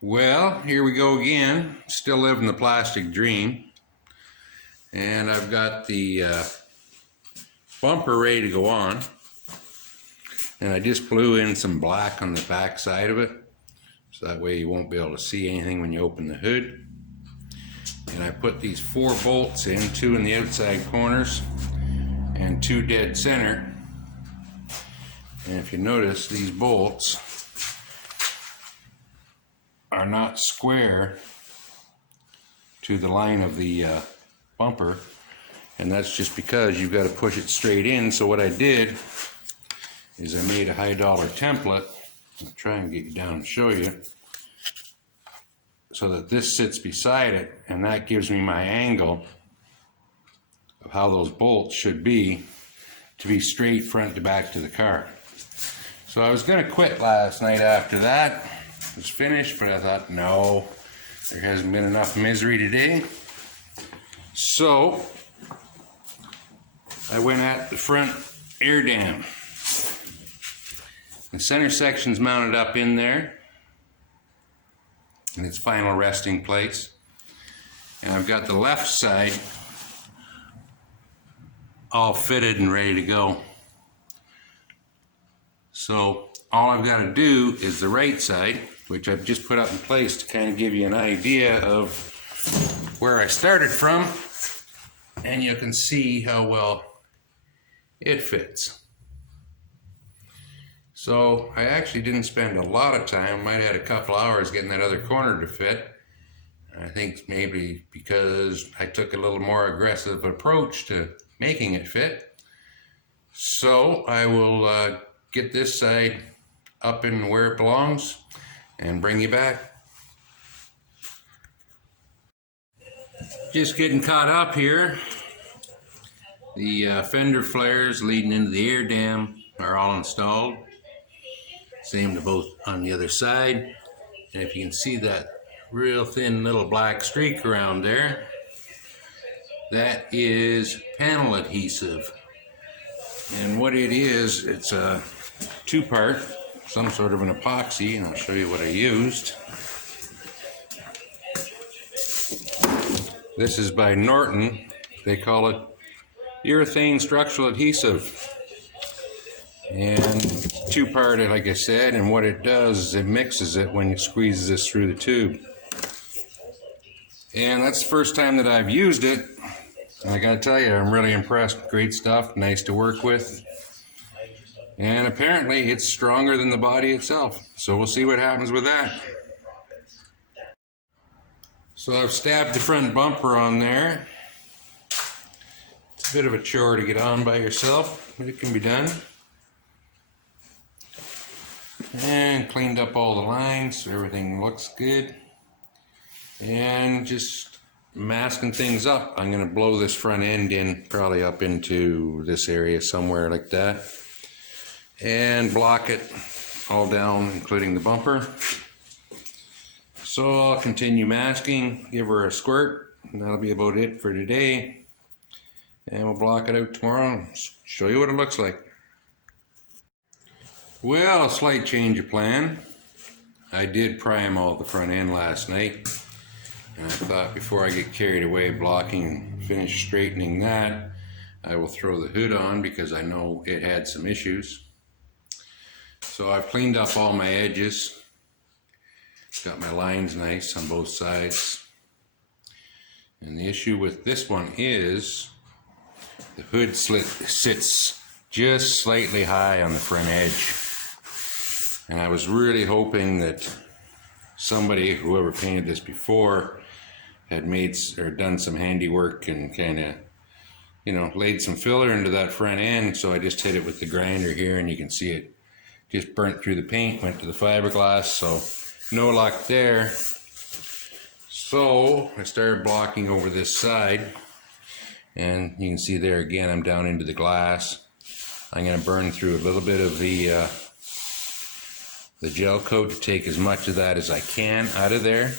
Well, here we go again, still living the plastic dream. And I've got the bumper ready to go on. And I just blew in some black on the back side of it, so that way you won't be able to see anything when you open the hood. And I put these 4 bolts in, 2 in the outside corners and 2 dead center. And if you notice, these bolts are not square to the line of the bumper, and that's just because you've got to push it straight in. So what I did is I made a high dollar template. I'll try and get you down and show you, so that this sits beside it, and that gives me my angle of how those bolts should be to be straight front to back to the car. So I was going to quit last night after that was finished, but I thought, no, there hasn't been enough misery today. So I went at the front air dam. The center section's mounted up in there in its final resting place, and I've got the left side all fitted and ready to go. So all I've got to do is the right side, which I've just put up in place to kind of give you an idea of where I started from, and you can see how well it fits. So I actually didn't spend a lot of time, might have had a couple hours getting that other corner to fit. I think maybe because I took a little more aggressive approach to making it fit. So I will get this side up in where it belongs and bring you back. Just getting caught up here. The fender flares leading into the air dam are all installed. Same to both on the other side. And if you can see that real thin little black streak around there, that is panel adhesive. And what it is, it's a 2-part, some sort of an epoxy, and I'll show you what I used. This is by Norton. They call it urethane structural adhesive. And 2-part, like I said, and what it does is it mixes it when you squeeze this through the tube. And that's the first time that I've used it. And I gotta tell you, I'm really impressed. Great stuff, nice to work with. And apparently it's stronger than the body itself. So we'll see what happens with that. So I've stabbed the front bumper on there. It's a bit of a chore to get on by yourself, but it can be done. And cleaned up all the lines so everything looks good. And just masking things up. I'm going to blow this front end in, probably up into this area somewhere like that, and block it all down, including the bumper. So I'll continue masking, give her a squirt, and that'll be about it for today. And we'll block it out tomorrow and show you what it looks like. Well, a slight change of plan. I did prime all the front end last night, and I thought before I get carried away blocking and finish straightening that, I will throw the hood on because I know it had some issues. So I've cleaned up all my edges, got my lines nice on both sides. And the issue with this one is the hood slit sits just slightly high on the front edge. And I was really hoping that somebody, whoever painted this before, had made or done some handiwork and kind of, laid some filler into that front end. So I just hit it with the grinder here, and you can see it just burnt through the paint, went to the fiberglass, so no luck there. So I started blocking over this side, and you can see there again, I'm down into the glass. I'm going to burn through a little bit of the gel coat to take as much of that as I can out of there.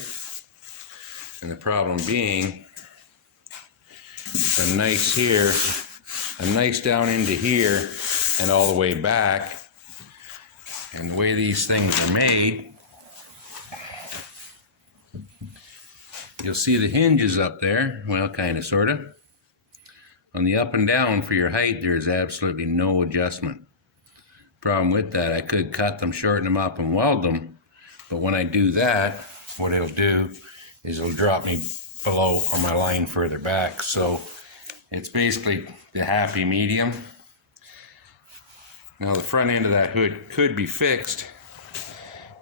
And the problem being, a nice here, a nice down into here, and all the way back. And the way these things are made, you'll see the hinges up there. Well, kind of, sort of. On the up and down for your height, there is absolutely no adjustment. Problem with that, I could cut them, shorten them up, and weld them, but when I do that, what it'll do is it'll drop me below on my line further back. So it's basically the happy medium. Now the front end of that hood could be fixed.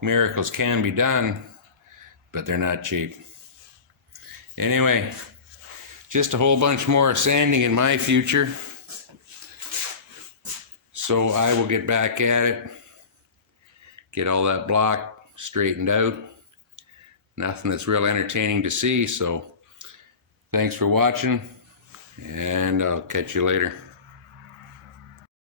Miracles can be done, but they're not cheap. Anyway, just a whole bunch more sanding in my future. So I will get back at it, get all that block straightened out. Nothing that's real entertaining to see, so thanks for watching, and I'll catch you later.